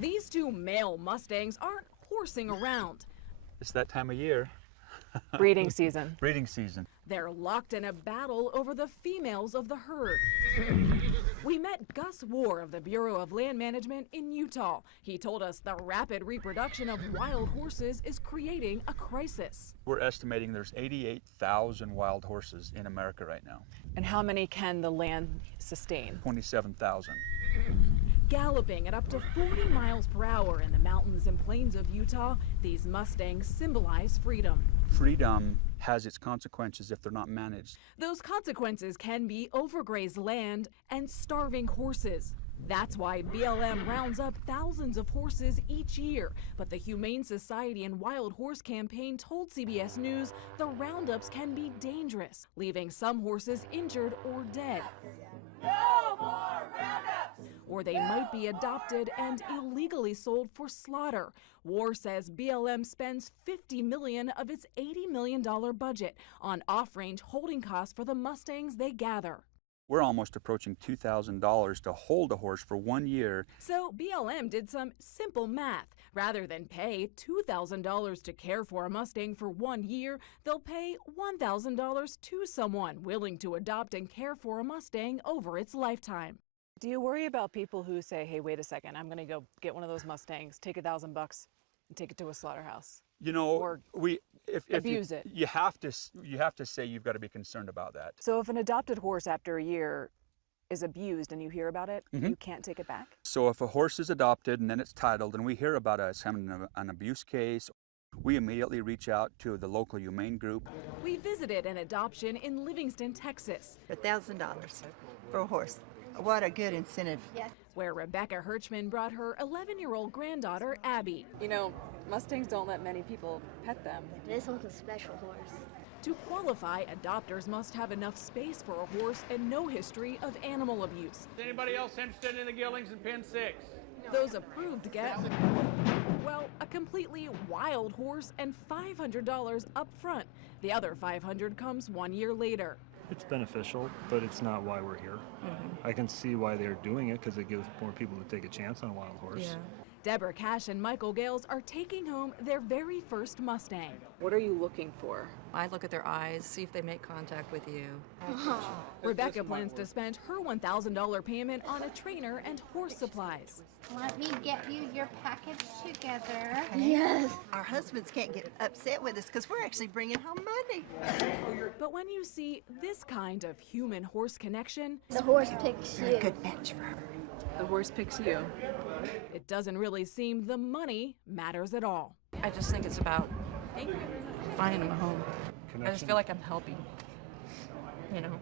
These two male Mustangs aren't horsing around. It's that time of year. Breeding season. Breeding season. They're locked in a battle over the females of the herd. We met Gus War of the Bureau of Land Management in Utah. He told us the rapid reproduction of wild horses is creating a crisis. We're estimating there's 88,000 wild horses in America right now. And how many can the land sustain? 27,000. Galloping at up to 40 miles per hour in the mountains and plains of Utah, these Mustangs symbolize freedom. Freedom has its consequences if they're not managed. Those consequences can be overgrazed land and starving horses. That's why BLM rounds up thousands of horses each year. But the Humane Society and Wild Horse Campaign told CBS News the roundups can be dangerous, leaving some horses injured or dead. No more roundups! Or they might be adopted and illegally sold for slaughter. War says BLM spends $50 million of its $80 million budget on off-range holding costs for the Mustangs they gather. We're almost approaching $2,000 to hold a horse for 1 year. So BLM did some simple math. Rather than pay $2,000 to care for a Mustang for 1 year, they'll pay $1,000 to someone willing to adopt and care for a Mustang over its lifetime. Do you worry about people who say, hey, wait a second, I'm going to go get one of those Mustangs, take $1,000 and take it to a slaughterhouse? You know, Or if abuse it. You have to say you've got to be concerned about that. So if an adopted horse after a year is abused and you hear about it, you can't take it back? So if a horse is adopted and then it's titled and we hear about us having an abuse case, we immediately reach out to the local humane group. We visited an adoption in Livingston, Texas, $1,000 for a horse. What a good incentive. where Rebecca Hirschman brought her 11-year-old granddaughter, Abby. You know, Mustangs don't let many people pet them. This one's a special horse. To qualify, adopters must have enough space for a horse and no history of animal abuse. Is anybody else interested in the Gillings in Pen 6? Those approved get, well, a completely wild horse and $500 up front. The other $500 comes 1 year later. It's beneficial, but it's not why we're here. I can see why they're doing it because it gives more people to take a chance on a wild horse. Deborah Cash and Michael Gales are taking home their very first Mustang. What are you looking for? I look at their eyes, see if they make contact with you. Rebecca plans to spend her $1,000 payment on a trainer and horse supplies. Let me get you your package together. Yes. Our husbands can't get upset with us because we're actually bringing home money. But when you see this kind of human-horse connection, The horse picks You're a you. good match for her. The horse picks you. it doesn't really seem the money matters at all. I just think it's about finding them a home. I just feel like I'm helping, you know.